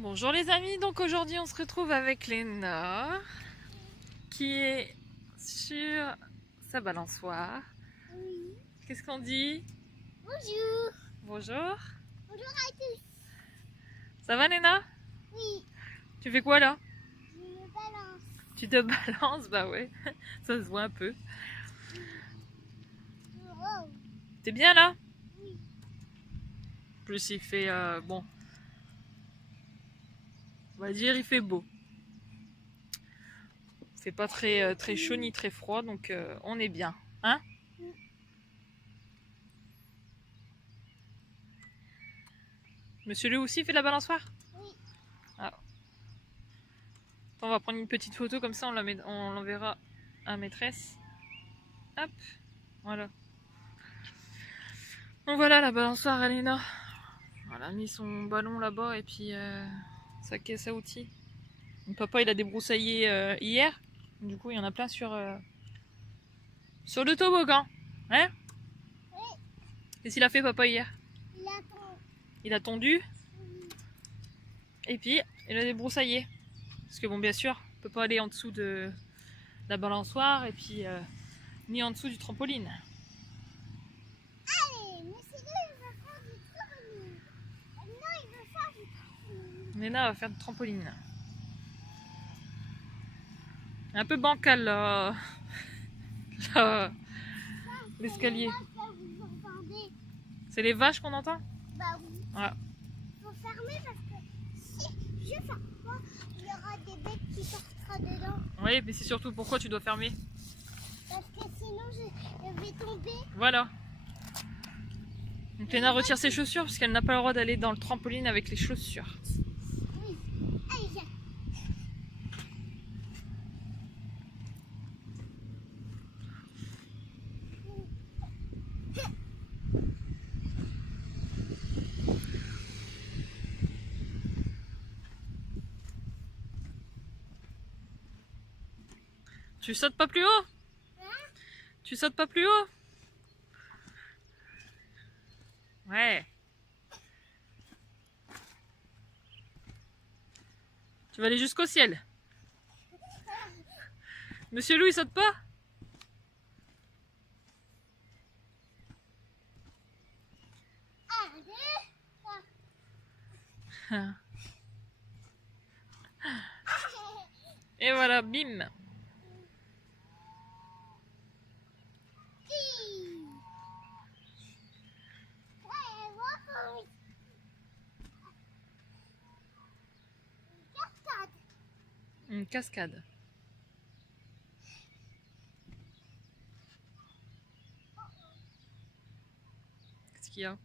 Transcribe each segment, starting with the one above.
Bonjour les amis, donc aujourd'hui on se retrouve avec Léna qui est sur sa balançoire. Oui. Qu'est-ce qu'on dit? Bonjour. Bonjour. Bonjour à tous. Ça va Léna? Oui. Tu fais quoi là? Je me balance. Tu te balances? Bah ouais, ça se voit un peu. Oh. T'es bien là? Oui. En plus il fait bon, on va dire il fait beau. Il fait pas très chaud ni très froid donc on est bien. Hein? Monsieur Lé aussi fait de la balançoire? Oui. Ah. On va prendre une petite photo comme ça on l'enverra à maîtresse. Hop, voilà. Donc voilà la balançoire Alena. Elle a mis son ballon là-bas et puis sa caisse à outils. Donc papa il a débroussaillé hier. Du coup il y en a plein sur le toboggan. Hein? Oui. Qu'est-ce qu'il a fait papa hier? Il attend. Il a tondu Oui. et puis il a débroussaillé. Parce que bon bien sûr, on peut pas aller en dessous de la balançoire et puis ni en dessous du trampoline. Allez, monsieur il va faire du trampoline. Non, il veut faire du trampoline. Léna va faire du trampoline. Un peu bancal là. Là, l'escalier. Vous entendez? C'est les vaches qu'on entend? Bah oui. Voilà. Il faut fermer parce que si je ferme pas, il y aura des bêtes qui sortira dedans. Oui, mais c'est surtout pourquoi tu dois fermer. Parce que sinon je vais tomber. Voilà. Donc Léna retire ses chaussures parce qu'elle n'a pas le droit d'aller dans le trampoline avec les chaussures. Oui. Allez, viens. Tu sautes pas plus haut? Tu sautes pas plus haut? Ouais. Tu vas aller jusqu'au ciel. Monsieur Loup, il saute pas? Et voilà, bim. Une cascade. Qu'est-ce qu'il y a?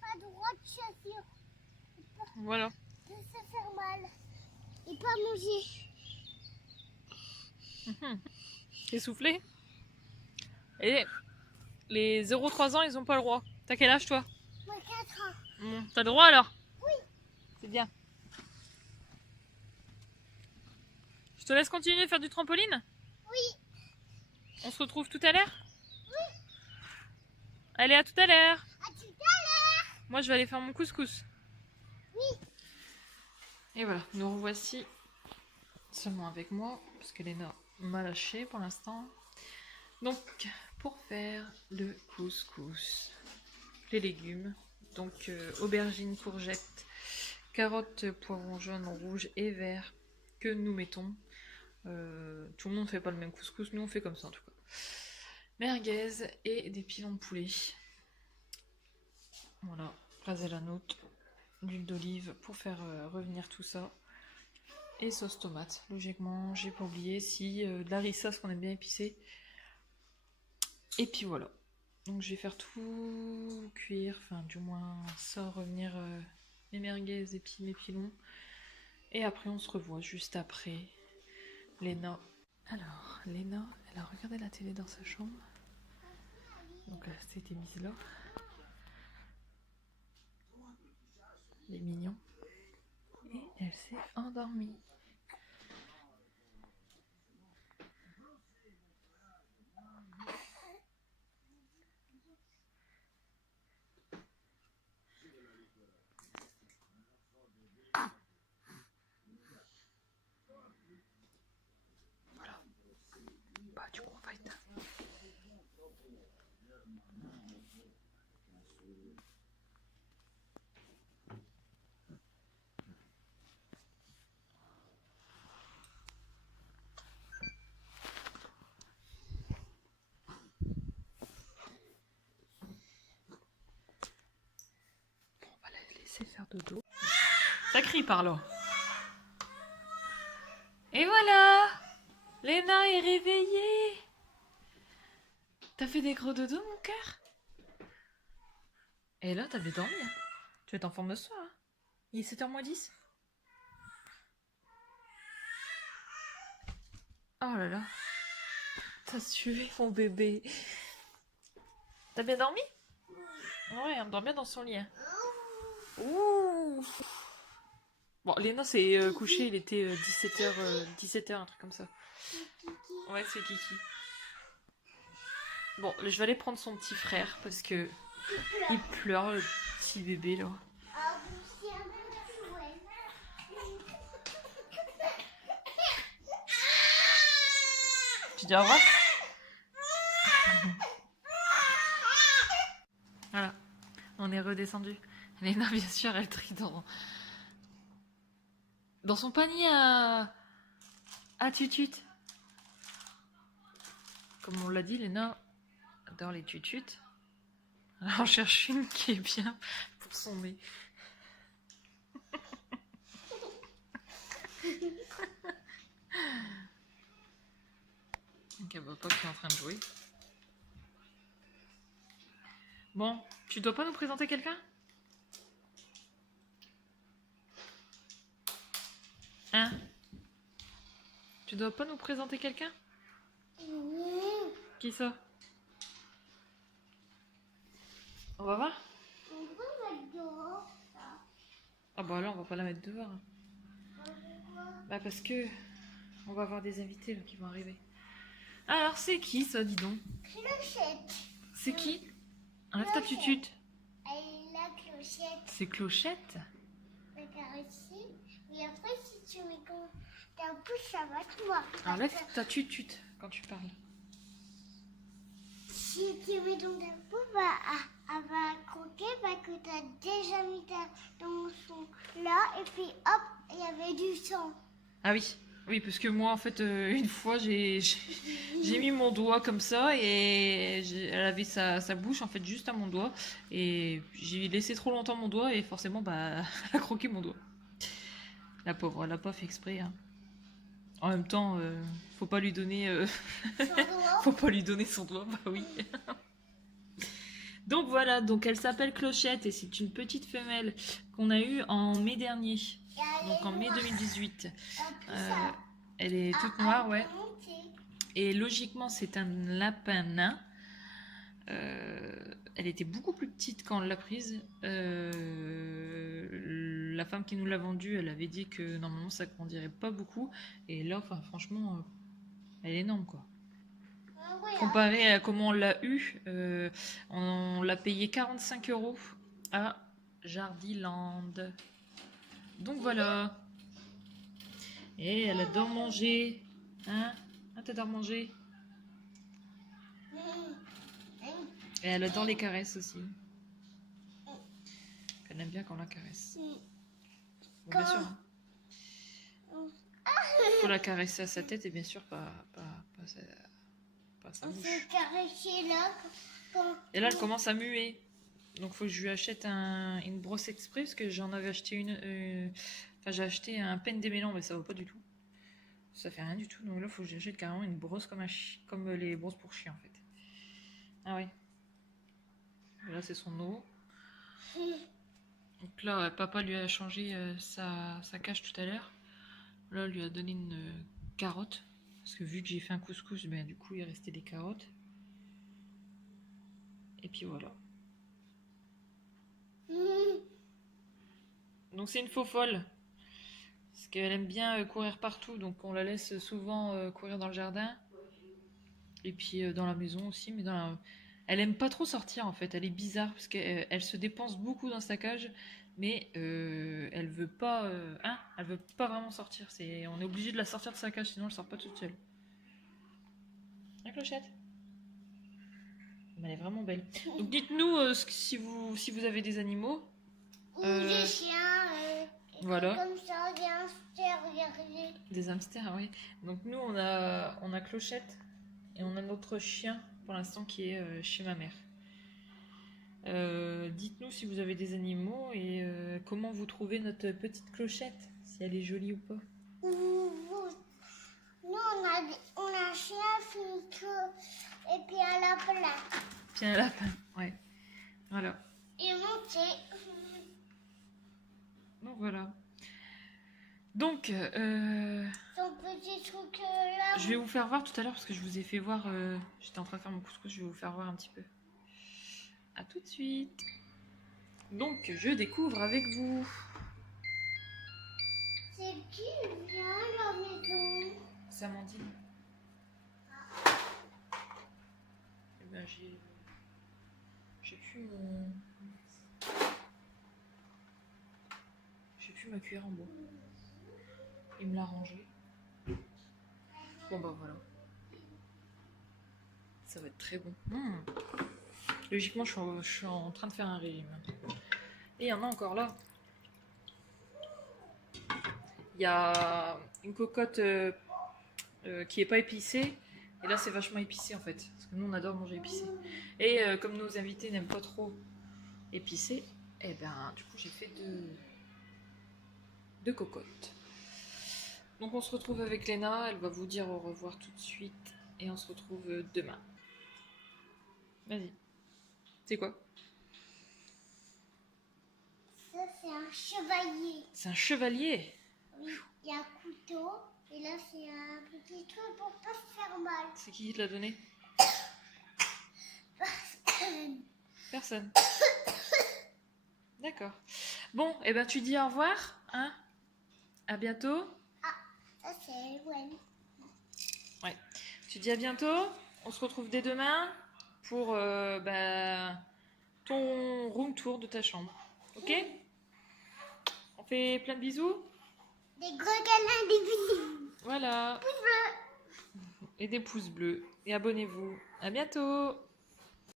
Pas droit de chaussures. Voilà. De se faire mal. Et pas manger. T'es soufflé? Et les 0-3 ans, ils ont pas le droit. T'as quel âge toi? Moi 4 ans. T'as le droit alors? Oui. C'est bien. Je te laisse continuer à faire du trampoline? Oui. On se retrouve tout à l'heure? Oui. Allez, à tout à l'heure. À tout à l'heure. Moi, je vais aller faire mon couscous. Oui. Et voilà, nous revoici seulement avec moi, parce qu'Elena m'a lâché pour l'instant. Donc, pour faire le couscous, les légumes, donc aubergines, courgettes, carottes, poivrons jaunes, rouges et verts que nous mettons. Tout le monde ne fait pas le même couscous, nous on fait comme ça en tout cas. Merguez et des pilons de poulet. Voilà, raser la note, l'huile d'olive pour faire revenir tout ça. Et sauce tomate, logiquement, j'ai pas oublié, si de la harissa, parce qu'on aime bien épicé. Et puis voilà. Donc je vais faire tout cuire, enfin du moins ça revenir mes merguez et puis mes pilons. Et après on se revoit juste après Léna. Alors Léna, elle a regardé la télé dans sa chambre. Donc elle s'était mise là. Les mignons. Et elle s'est endormie. du coup, on va éteindre. Bon, on va la laisser faire dodo. Ça crie par là. Et voilà! Léna est réveillée! T'as fait des gros dodos, mon cœur? Et là, t'as bien dormi. Hein. Tu vas être en forme ce soir. Hein. Il est 7h moins 10. Oh là là. T'as suivi mon bébé. T'as bien dormi? Ouais, on dort bien dans son lit. Hein. Ouh. Bon, Léna s'est couché, il était 17h, un truc comme ça. Ouais, c'est Kiki. Bon, je vais aller prendre son petit frère parce que il pleure, le petit bébé là. Tu dis au revoir? Voilà, on est redescendu. Léna, bien sûr, elle trie dans son panier à tutut. Comme on l'a dit, Léna adore les tutut. Alors on cherche une qui est bien pour son nez. Donc elle voit pas que je suis en train de jouer. Bon, tu dois pas nous présenter quelqu'un? Hein? Tu dois pas nous présenter quelqu'un? Qui ça? On va voir? Ah bah là on va pas la mettre dehors. Bah parce que on va avoir des invités là, qui vont arriver. Alors c'est qui ça, dis donc? Clochette. C'est qui? Enlève ta tutut. Elle la clochette. C'est Clochette? Regarde ici. Et après, si tu mets comme ta bouche, ça va te voir. Enlève ta tutut quand tu parles. Si tu mets dans ta bouche, bah, elle va croquer parce que tu as déjà mis dans son là. Et puis hop, il y avait du sang. Ah oui. Oui, parce que moi, en fait, une fois, j'ai mis mon doigt comme ça et elle avait sa bouche, en fait, juste à mon doigt. Et j'ai laissé trop longtemps mon doigt et forcément, bah, elle a croqué mon doigt. La pauvre, elle a pas fait exprès. Hein. En même temps, faut pas lui donner... Son doigt. faut pas lui donner son doigt, bah oui. Donc voilà, donc elle s'appelle Clochette et c'est une petite femelle qu'on a eue en mai dernier. Donc en mai 2018. Elle est toute noire, ouais. Et logiquement, c'est un lapin nain. Elle était beaucoup plus petite quand on l'a prise. La femme qui nous l'a vendue, elle avait dit que normalement ça grandirait pas beaucoup. Et là, enfin, franchement, elle est énorme quoi. Comparé à comment on l'a eu, on l'a payé 45 € à Jardiland. Donc voilà. Et elle adore manger. Hein? Ah, t'adores manger? Et elle adore les caresses aussi. Elle aime bien quand on la caresse. Bon, bien sûr. Hein. Faut la caresser à sa tête et bien sûr pas sa On bouche. s'est caressé là. Et là, elle commence à muer. Donc, faut que je lui achète une brosse exprès parce que j'en avais acheté une. Enfin, j'ai acheté un peine démêlant, mais ça vaut pas du tout. Ça fait rien du tout. Donc là, faut que j'achète carrément une brosse comme les brosses pour chien en fait. Ah oui. Là, c'est son eau. Donc là, papa lui a changé sa cage tout à l'heure. Là, on lui a donné une carotte. Parce que vu que j'ai fait un couscous, ben, du coup, il restait des carottes. Et puis voilà. Donc c'est une faux folle. Parce qu'elle aime bien courir partout. Donc on la laisse souvent courir dans le jardin. Et puis dans la maison aussi. Mais elle aime pas trop sortir en fait. Elle est bizarre. Parce qu'elle se dépense beaucoup dans sa cage. Mais elle veut pas elle veut pas vraiment sortir. On est obligé de la sortir de sa cage. Sinon elle sort pas toute seule. Clochette? Elle est vraiment belle. Donc dites-nous si vous avez des animaux. Ou des chiens. Voilà. Comme ça, des hamsters, regardez. Des hamsters, oui. Donc nous, on a Clochette et on a notre chien pour l'instant qui est chez ma mère. Dites-nous si vous avez des animaux et comment vous trouvez notre petite Clochette, si elle est jolie ou pas. Nous, on a un chien, et puis un lapin. Puis un lapin, ouais. Voilà. Et monté. Donc voilà. Donc, Son petit truc là. je vais vous faire voir tout à l'heure parce que je vous ai fait voir. J'étais en train de faire mon couscous, je vais vous faire voir un petit peu. À tout de suite. Donc, je découvre avec vous. C'est qui vient à la maison? C'est Amandine. Eh ben, j'ai plus ma cuillère en bois. Il me l'a rangée. Bon bah voilà. Ça va être très bon. Logiquement, je suis en train de faire un régime. Et il y en a encore là. Il y a une cocotte qui est pas épicée. Et là, c'est vachement épicé en fait. Parce que nous, on adore manger épicé. Et comme nos invités n'aiment pas trop épicé, et ben du coup, j'ai fait deux cocottes. Donc on se retrouve avec Léna. Elle va vous dire au revoir tout de suite. Et on se retrouve demain. Vas-y. C'est quoi? Ça, c'est un chevalier. C'est un chevalier. Oui, il y a un couteau. Et là, c'est un petit truc pour pas se faire mal. C'est qui te l'a donné? Personne. D'accord. Bon, et ben tu dis au revoir, hein? À bientôt. Ça, c'est Gwen. Ouais. Tu dis à bientôt. On se retrouve dès demain pour ton room tour de ta chambre. Ok? On fait plein de bisous. Des gros câlins, des bisous. Voilà. Pouce bleu. Et des pouces bleus. Et abonnez-vous. À bientôt.